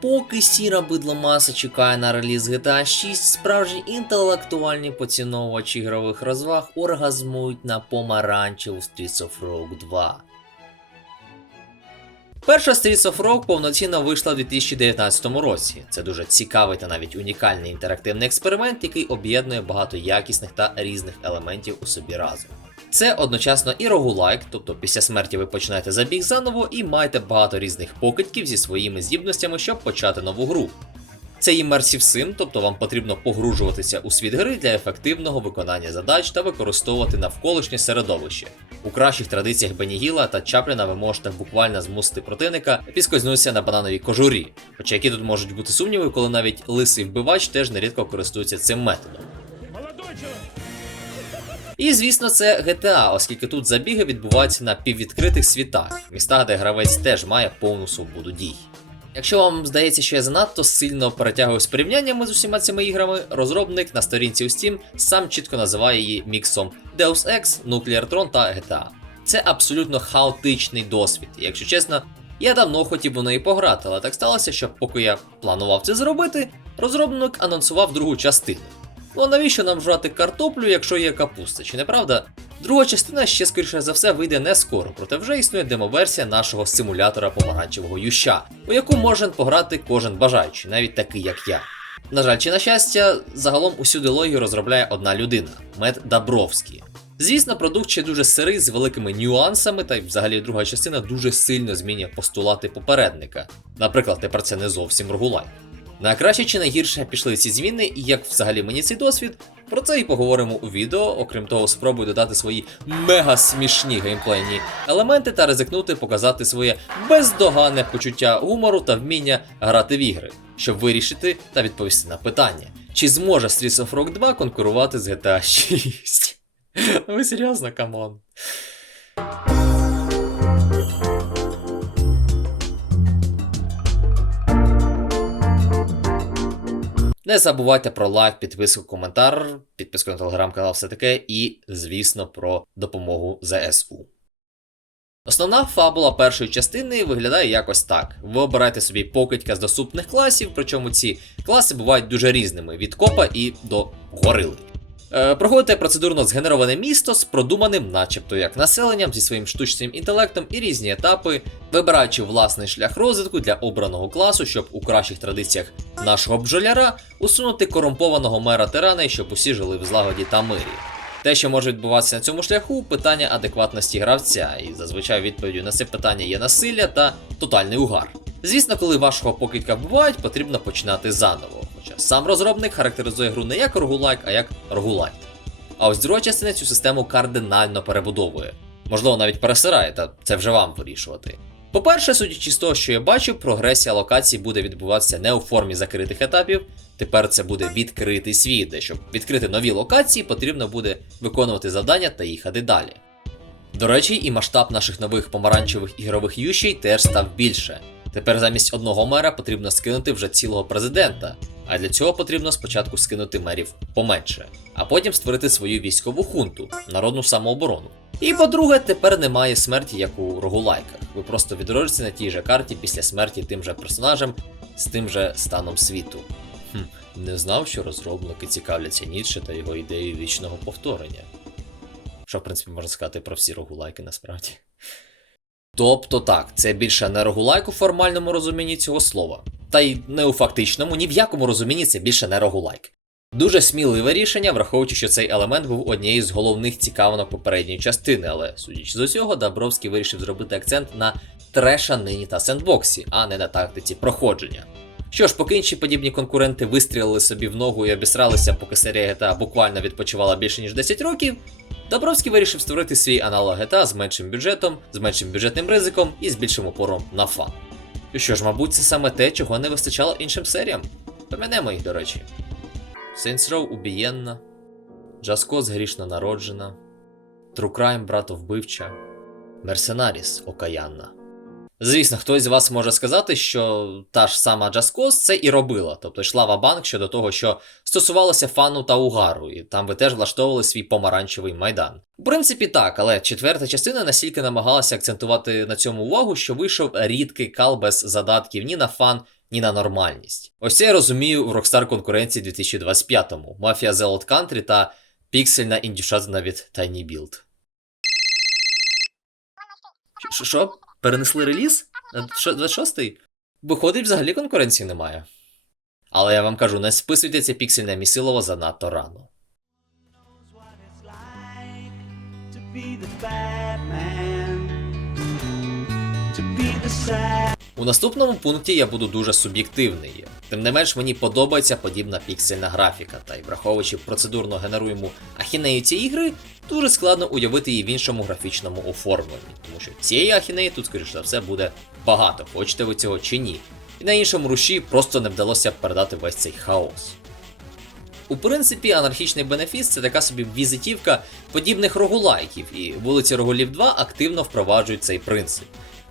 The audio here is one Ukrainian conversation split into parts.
Поки сіра бидломаса чекає на реліз GTA 6, справжні інтелектуальні поціновувачі ігрових розваг оргазмують на помаранчеву Streets of Rogue 2. Перша Streets of Rogue повноцінно вийшла у 2019 році. Це дуже цікавий та навіть унікальний інтерактивний експеримент, який об'єднує багато якісних та різних елементів у собі разом. Це одночасно і рогулайк, тобто після смерті ви починаєте забіг заново і маєте багато різних покидьків зі своїми здібностями, щоб почати нову гру. Це Immersive Sim, тобто вам потрібно погружуватися у світ гри для ефективного виконання задач та використовувати навколишнє середовище. У кращих традиціях Бенігіла та Чапліна ви можете буквально змусити противника піскознутися на банановій кожурі. Хоча які тут можуть бути сумніви, коли навіть лисий вбивач теж нерідко користується цим методом. І звісно, це GTA, оскільки тут забіги відбуваються на піввідкритих світах, містах, де гравець теж має повну свободу дій. Якщо вам здається, що я занадто сильно перетягую з порівняннями з усіма цими іграми, розробник на сторінці у Steam сам чітко називає її міксом Deus Ex, Nuclear Throne та GTA. Це абсолютно хаотичний досвід. І, якщо чесно, я давно хотів у неї пограти, але так сталося, що поки я планував це зробити, розробник анонсував другу частину. Ну а навіщо нам жрати картоплю, якщо є капуста, чи не правда? Друга частина ще скоріше за все вийде не скоро, проте вже існує демоверсія нашого симулятора помаранчевого юща, у яку може пограти кожен бажаючий, навіть такий як я. На жаль, чи на щастя, загалом усюди логію розробляє одна людина Мед Дабровський. Звісно, продукт ще дуже сирий з великими нюансами, та й взагалі друга частина дуже сильно змінює постулати попередника. Наприклад, тепер це не зовсім рогулайк. На краще чи на гірше пішли ці зміни, і як взагалі мені цей досвід, про це і поговоримо у відео. Окрім того, спробую додати свої мега смішні геймплейні елементи та ризикнути показати своє бездоганне почуття гумору та вміння грати в ігри, щоб вирішити та відповісти на питання, чи зможе Streets of Rogue 2 конкурувати з GTA 6. Ви серйозно, камон. Не забувайте про лайк, підписку, коментар, підписку на телеграм-канал, все таке, і, звісно, про допомогу ЗСУ. Основна фабула першої частини виглядає якось так: ви обираєте собі покидька з доступних класів, причому ці класи бувають дуже різними від копа і до горили. Е, проходите процедурно згенероване місто з продуманим, начебто як населенням, зі своїм штучним інтелектом і різні етапи, вибираючи власний шлях розвитку для обраного класу, щоб у кращих традиціях нашого бджоляра усунути корумпованого мера тирана і щоб усі жили в злагоді та мирі. Те, що може відбуватися на цьому шляху, питання адекватності гравця, і зазвичай відповіддю на це питання є насилля та тотальний угар. Звісно, коли вашого покидька вбивають, потрібно починати заново. Хоча сам розробник характеризує гру не як рогулайк, а як рогулайт. А ось друга частина цю систему кардинально перебудовує. Можливо, навіть пересирає, та це вже вам вирішувати. По-перше, судячи з того, що я бачу, прогресія локацій буде відбуватися не у формі закритих етапів. Тепер це буде відкритий світ, де щоб відкрити нові локації, потрібно буде виконувати завдання та їхати далі. До речі, і масштаб наших нових помаранчевих ігрових ющей теж став більше. Тепер замість одного мера потрібно скинути вже цілого президента, а для цього потрібно спочатку скинути мерів поменше, а потім створити свою військову хунту, народну самооборону. І по-друге, тепер немає смерті, як у рогулайках. Ви просто відроджуєтеся на тій же карті після смерті тим же персонажем з тим же станом світу. Хм, не знав, що розробники цікавляться Ніцше та його ідеєю вічного повторення. Що, в принципі, можна сказати про всі рогулайки насправді. Тобто так, це більше не рогулайк у формальному розумінні цього слова. Та й не у фактичному, ні в якому розумінні це більше не рогулайк. Дуже сміливе рішення, враховуючи, що цей елемент був однією з головних цікавинок попередньої частини, але судячи з усього, Дабровський вирішив зробити акцент на трешанині та сендбоксі, а не на тактиці проходження. Що ж, поки інші подібні конкуренти вистрілили собі в ногу і обісралися, поки серія GTA буквально відпочивала більше ніж 10 років, Добровський вирішив створити свій аналог GTA з меншим бюджетом, з меншим бюджетним ризиком і з більшим опором на фан. І що ж, мабуть, це саме те, чого не вистачало іншим серіям. Помінемо їх, до речі. Saints Row убієнна, Джаскос грішно народжена, True Crime братовбивча, Mercenaries окаянна. Звісно, хтось з вас може сказати, що та ж сама Just це і робила, тобто йшла в банк щодо того, що стосувалося фану та угару, і там ви теж влаштовували свій помаранчевий майдан. В принципі, так, але четверта частина настільки намагалася акцентувати на цьому увагу, що вийшов рідкий кал без задатків ні на фан, ні на нормальність. Ось це я розумію в Rockstar конкуренції 2025-му, Mafia The Old Country та піксельна індюшатина від Tiny Build. Що? Перенесли реліз? На що- 26-й? Виходить, взагалі конкуренції немає. Але я вам кажу, не списуйте це піксельне місилово занадто рано. to be the sad. У наступному пункті я буду дуже суб'єктивний. Тим не менш, мені подобається подібна піксельна графіка, та й враховуючи процедурно генеруєму ахінею цієї ігри, дуже складно уявити її в іншому графічному оформленні, тому що цієї ахінеї тут, скоріш за все, буде багато, хочете ви цього чи ні. І на іншому руші просто не вдалося передати весь цей хаос. У принципі, анархічний бенефіс це така собі візитівка подібних рогулайків, і вулиці Рогулів 2 активно впроваджують цей принцип.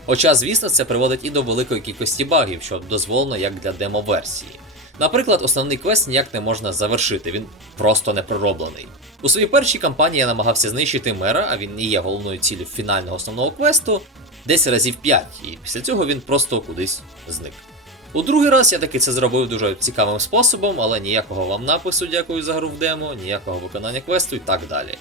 Хоча, звісно, це приводить і до великої кількості багів, що дозволено як для демо-версії. Наприклад, основний квест ніяк не можна завершити, він просто не пророблений. У своїй першій кампанії я намагався знищити мера, а він і є головною ціллю фінального основного квесту, десь разів 5, і після цього він просто кудись зник. У другий раз я таки це зробив дуже цікавим способом, але ніякого вам напису, дякую за гру в демо, ніякого виконання квесту і так далі.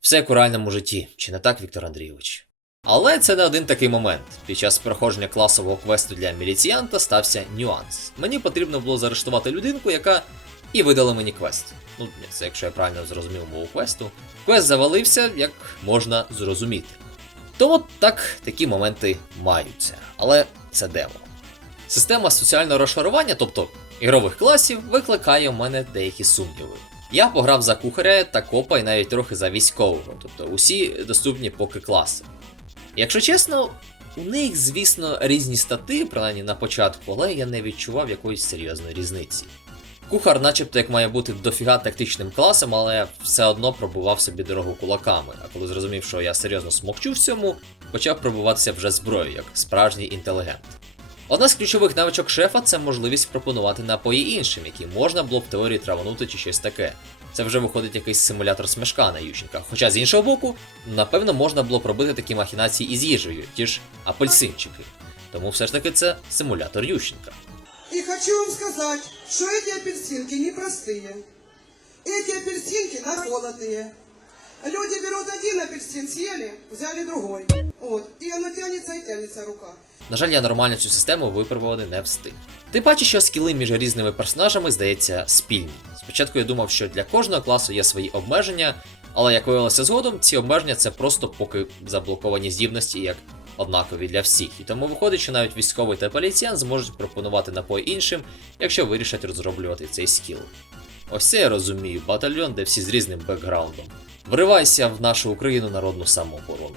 Все як у реальному житті, чи не так, Віктор Андрійович? Але це не один такий момент. Під час проходження класового квесту для міліціянта стався нюанс. Мені потрібно було заарештувати людинку, яка і видала мені квест. Ну, це якщо я правильно зрозумів мову квесту. Квест завалився, як можна зрозуміти. Тому так, такі моменти маються. Але це демо. Система соціального розшарування, тобто ігрових класів, викликає в мене деякі сумніви. Я пограв за кухаря та копа і навіть трохи за військового, тобто усі доступні поки класи. Якщо чесно, у них, звісно, різні стати, принаймні на початку, але я не відчував якоїсь серйозної різниці. Кухар, начебто, як має бути дофіга тактичним класом, але все одно пробував собі дорогу кулаками. А коли зрозумів, що я серйозно смокчу в цьому, почав пробуватися вже зброєю, як справжній інтелігент. Одна з ключових навичок шефа це можливість пропонувати напої іншим, які можна було б теорії траванути чи щось таке. Це вже виходить якийсь симулятор смешка на Ющенка. Хоча з іншого боку, напевно, можна було б робити такі махінації із їжею, ті ж апельсинчики. Тому все ж таки це симулятор Ющенка. И хочу вам сказать, что эти апельсинки непростые. Эти апельсинки наколотые. Люди берут один апельсин, съели, взяли другой. Вот. И оно тянется и тянется рука. На жаль, я нормально цю систему випробувати не встиг. Ти бачиш, що скіли між різними персонажами здається спільні. Спочатку я думав, що для кожного класу є свої обмеження, але як виявилося згодом, ці обмеження це просто поки заблоковані здібності як однакові для всіх. І тому виходить, що навіть військовий та поліціян зможуть пропонувати напої іншим, якщо вирішать розроблювати цей скіл. Ось це я розумію, батальйон, де всі з різним бекграундом. Вривайся в нашу Україну народну самооборону.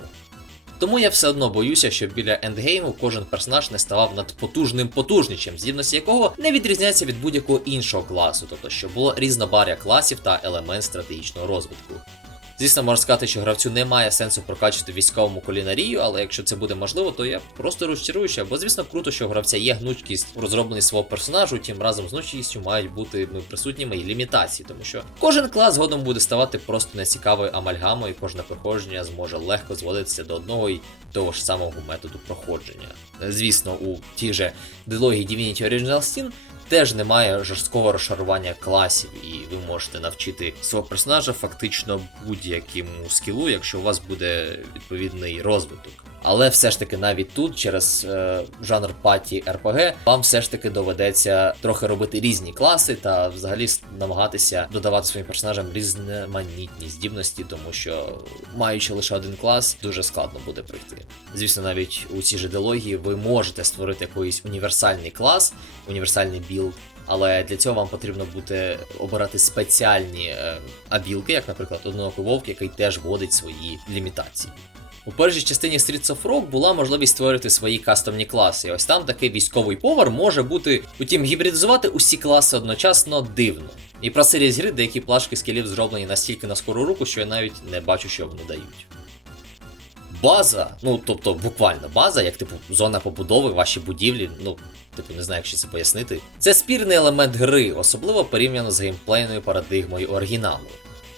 Тому я все одно боюся, що біля ендгейму кожен персонаж не ставав надпотужним потужничем, здібності якого не відрізняється від будь-якого іншого класу, тобто що було різнобар'я класів та елемент стратегічного розвитку. Звісно, можна сказати, що гравцю немає сенсу прокачувати військовому кулінарію, але якщо це буде можливо, то я просто розчаруюся, бо звісно круто, що у гравця є гнучкість у розробленні свого персонажу, тим разом з гнучкістю мають бути ну, присутніми і лімітації, тому що кожен клас згодом буде ставати просто нецікавою амальгамою, і кожне проходження зможе легко зводитися до одного і того ж самого методу проходження. Звісно, у тій же дилогії Divinity Original Sin теж немає жорсткого розшарування класів, і ви можете навчити свого персонажа фактично будь-якому скілу, якщо у вас буде відповідний розвиток. Але все ж таки навіть тут, через е, жанр паті РПГ, вам все ж таки доведеться трохи робити різні класи та взагалі намагатися додавати своїм персонажам різноманітні здібності, тому що маючи лише один клас, дуже складно буде пройти. Звісно, навіть у цій же дилогії ви можете створити якийсь універсальний клас, універсальний білд. Але для цього вам потрібно буде обирати спеціальні е, абілки, як, наприклад, одинокий вовк, який теж вводить свої лімітації. У першій частині Streets of Rock була можливість створити свої кастомні класи. І ось там такий військовий повар може бути, утім, гібридизувати усі класи одночасно дивно. І про серії гри деякі плашки скілів зроблені настільки на скору руку, що я навіть не бачу, що вони дають. База, ну тобто буквально база, як типу зона побудови, ваші будівлі, ну типу не знаю, як ще це пояснити. Це спірний елемент гри, особливо порівняно з геймплейною парадигмою оригіналу.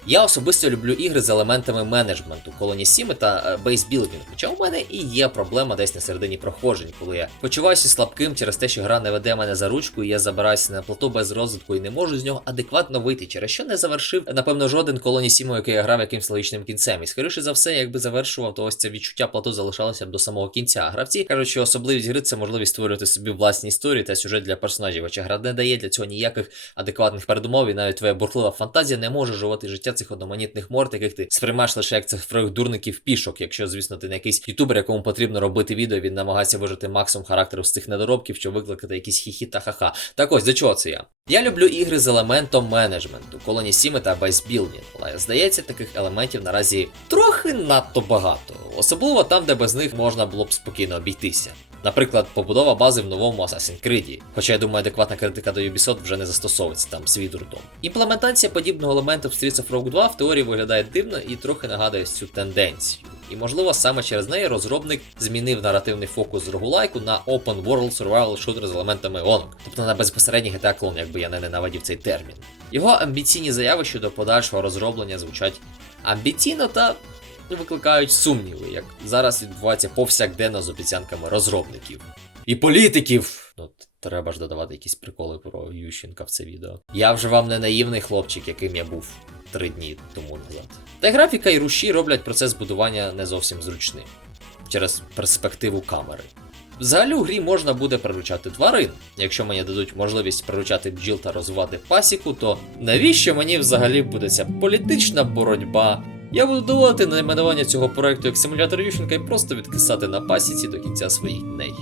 Я особисто люблю ігри з елементами менеджменту, колоні сіми та бейсбілдингу. Хоча у мене і є проблема десь на середині проходжень, коли я почуваюся слабким через те, що гра не веде мене за ручку, і я забираюся на плато без розвитку і не можу з нього адекватно вийти, через що не завершив, напевно, жоден колоні сіму, який я грав якимсь логічним кінцем. І скоріше за все, якби завершував, то ось це відчуття плато залишалося б до самого кінця. Гравці кажуть, що особливість гри це можливість створювати собі власні історії та сюжет для персонажів. Хоча гра не дає для цього ніяких адекватних передумов, і навіть твоя бурхлива фантазія не може жувати життя цих одноманітних морд, яких ти сприймаєш лише як цифрових дурників пішок. Якщо, звісно, ти не якийсь ютубер, якому потрібно робити відео, він намагається вижити максимум характеру з цих недоробків, щоб викликати якісь хіхі та ха-ха. Так ось до чого це я? Я люблю ігри з елементом менеджменту, колоні сіми та бейсбілдінг, але здається, таких елементів наразі трохи надто багато, особливо там, де без них можна було б спокійно обійтися. Наприклад, побудова бази в новому Assassin's Creed, хоча я думаю, адекватна критика до Ubisoft вже не застосовується там свій дурдом. Імплементація подібного елементу в Streets of Rogue 2 в теорії виглядає дивно і трохи нагадує цю тенденцію. І можливо саме через неї розробник змінив наративний фокус з рогулайку на Open World Survival Shooter з елементами гонок, тобто на безпосередній GTA клон, якби я не ненавидів цей термін. Його амбіційні заяви щодо подальшого розроблення звучать амбіційно та викликають сумніви, як зараз відбувається повсякденно з обіцянками розробників. І політиків! Ну, треба ж додавати якісь приколи про Ющенка в це відео. Я вже вам не наївний хлопчик, яким я був три дні тому назад. Та графіка і руші роблять процес будування не зовсім зручним через перспективу камери. Взагалі у грі можна буде приручати тварин. Якщо мені дадуть можливість приручати бджіл та розвивати пасіку, то навіщо мені взагалі буде ця політична боротьба? Я буду доводити найменування цього проекту як симулятор Ющенка і просто відкисати на пасіці до кінця своїх дней.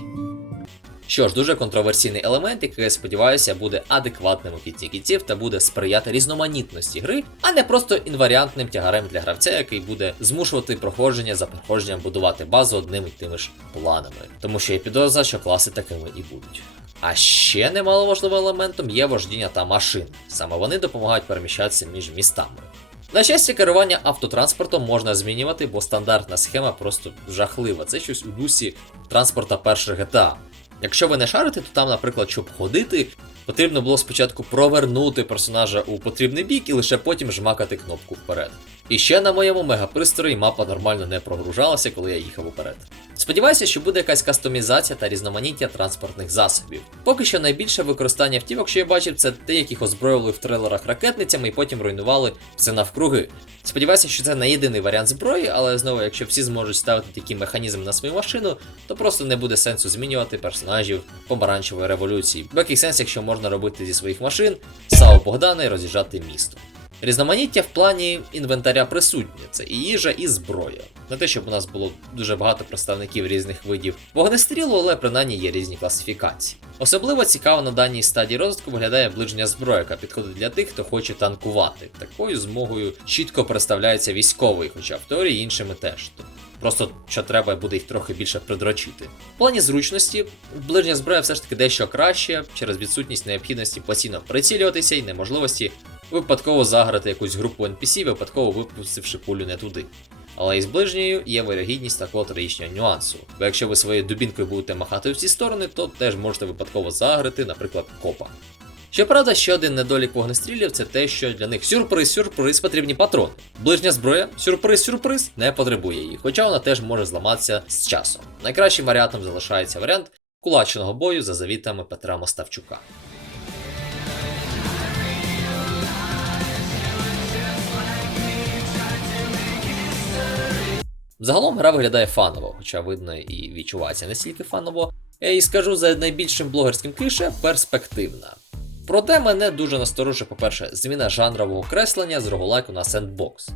Що ж, дуже контроверсійний елемент, який я сподіваюся буде адекватним у кінці кінців та буде сприяти різноманітності гри, а не просто інваріантним тягарем для гравця, який буде змушувати проходження за проходженням будувати базу одним і тими ж планами. Тому що є підозра, що класи такими і будуть. А ще немаловажливим елементом є вождіння та машин. Саме вони допомагають переміщатися між містами. На щастя, керування автотранспортом можна змінювати, бо стандартна схема просто жахлива. Це щось у дусі транспорта перших GTA. Якщо ви не шарите, то там, наприклад, щоб ходити, потрібно було спочатку провернути персонажа у потрібний бік і лише потім жмакати кнопку вперед. І ще на моєму мегапристрої мапа нормально не прогружалася, коли я їхав уперед. Сподіваюся, що буде якась кастомізація та різноманіття транспортних засобів. Поки що найбільше використання автівок, що я бачив, це те, яких озброїли в трейлерах ракетницями і потім руйнували все навкруги. Сподіваюся, що це не єдиний варіант зброї, але знову, якщо всі зможуть ставити такий механізм на свою машину, то просто не буде сенсу змінювати персонажів помаранчевої революції. Бо який сенс, якщо можна робити зі своїх машин САУ Богдана і роз'їжджати місто. Різноманіття в плані інвентаря присутнє, це і їжа, і зброя. Не те, щоб у нас було дуже багато представників різних видів вогнестрілу, але принаймні є різні класифікації. Особливо цікаво на даній стадії розвитку виглядає ближня зброя, яка підходить для тих, хто хоче танкувати. Такою змогою чітко представляється військовий, хоча в теорії іншими теж. Просто що треба буде їх трохи більше придрочити. В плані зручності, ближня зброя все ж таки дещо краще через відсутність необхідності постійно прицілюватися і неможливості випадково заграти якусь групу NPC, випадково випустивши пулю не туди. Але із ближньою є вирогідність такого трагічного нюансу. Бо якщо ви своєю дубінкою будете махати в ці сторони, то теж можете випадково заграти, наприклад, копа. Щоправда, ще один недолік вогнестрілів це те, що для них сюрприз-сюрприз потрібні патрони. Ближня зброя, сюрприз-сюрприз, не потребує їх, хоча вона теж може зламатися з часом. Найкращим варіантом залишається варіант кулачного бою за завітами Петра Моставчука. Загалом гра виглядає фаново, хоча видно і відчувається не стільки фаново. І скажу за найбільшим блогерським кліше перспективна. Проте мене дуже насторожує, по-перше, зміна жанрового креслення з роголайку на сендбокс.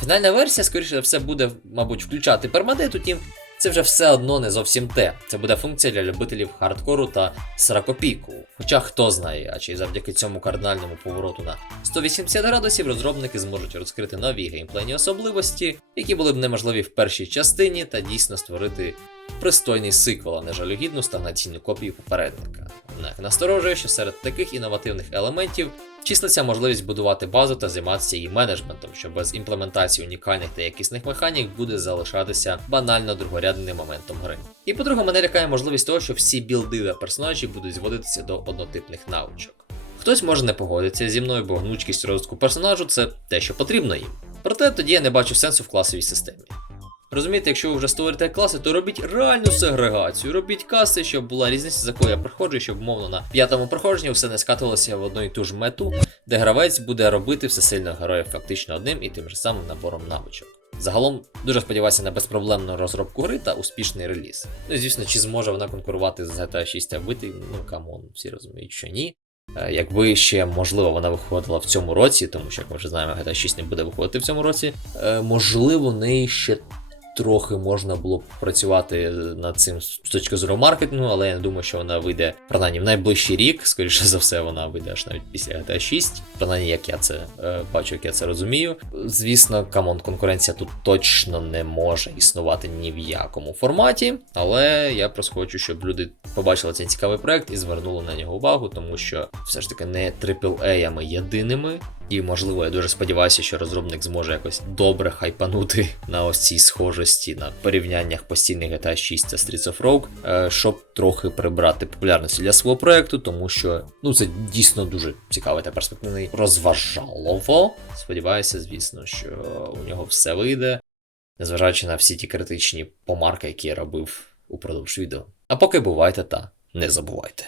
Фінальна версія, скоріше за все, буде, мабуть, включати пермадет, утім, це вже все одно не зовсім те. Це буде функція для любителів хардкору та сракопіку. Хоча хто знає, а чи завдяки цьому кардинальному повороту на 180 градусів розробники зможуть розкрити нові геймплейні особливості, які були б неможливі в першій частині, та дійсно створити пристойний сиквел, а не жалюгідну стагнаційну копію попередника. Однак насторожує, що серед таких інновативних елементів числиться можливість будувати базу та займатися її менеджментом, що без імплементації унікальних та якісних механік буде залишатися банально другорядним моментом гри. І по-друге, мене лякає можливість того, що всі білди та персонажі будуть зводитися до однотипних навичок. Хтось може не погодитися зі мною, бо гнучкість розвитку персонажу це те, що потрібно їм. Проте тоді я не бачу сенсу в класовій системі. Розумієте, якщо ви вже створюєте класи, то робіть реальну сегрегацію. Робіть каси, щоб була різниця, за якою я проходжу, щоб умовно на п'ятому проходженні все не скатувалося в одну і ту ж мету, де гравець буде робити все сильно героїв фактично одним і тим же самим набором навичок. Загалом дуже сподіваюся на безпроблемну розробку гри та успішний реліз. Ну і звісно, чи зможе вона конкурувати з GTA 6 та вбити? Ну камон, всі розуміють, що ні. Е, Якби ще можливо вона виходила в цьому році, тому що як ми вже знаємо, GTA 6 не буде виходити в цьому році. е, Можливо, неї ще трохи можна було б працювати над цим з точки зору маркетингу, але я не думаю, що вона вийде принаймні в найближчий рік. Скоріше за все, вона вийде аж навіть після GTA 6. Принаймні, як я це е, бачу, як я це розумію. Звісно, камон, конкуренція тут точно не може існувати ні в якому форматі. Але я просто хочу, щоб люди побачили цей цікавий проект і звернули на нього увагу, тому що все ж таки не AAA-ами єдиними. І можливо, я дуже сподіваюся, що розробник зможе якось добре хайпанути на ось цій схожості на порівняннях постійних GTA 6 та Streets of Rogue, е, щоб трохи прибрати популярності для свого проекту, тому що ну це дійсно дуже цікавий та перспективний розважалово. Сподіваюся, звісно, що у нього все вийде, незважаючи на всі ті критичні помарки, які я робив упродовж відео. А поки бувайте та не забувайте.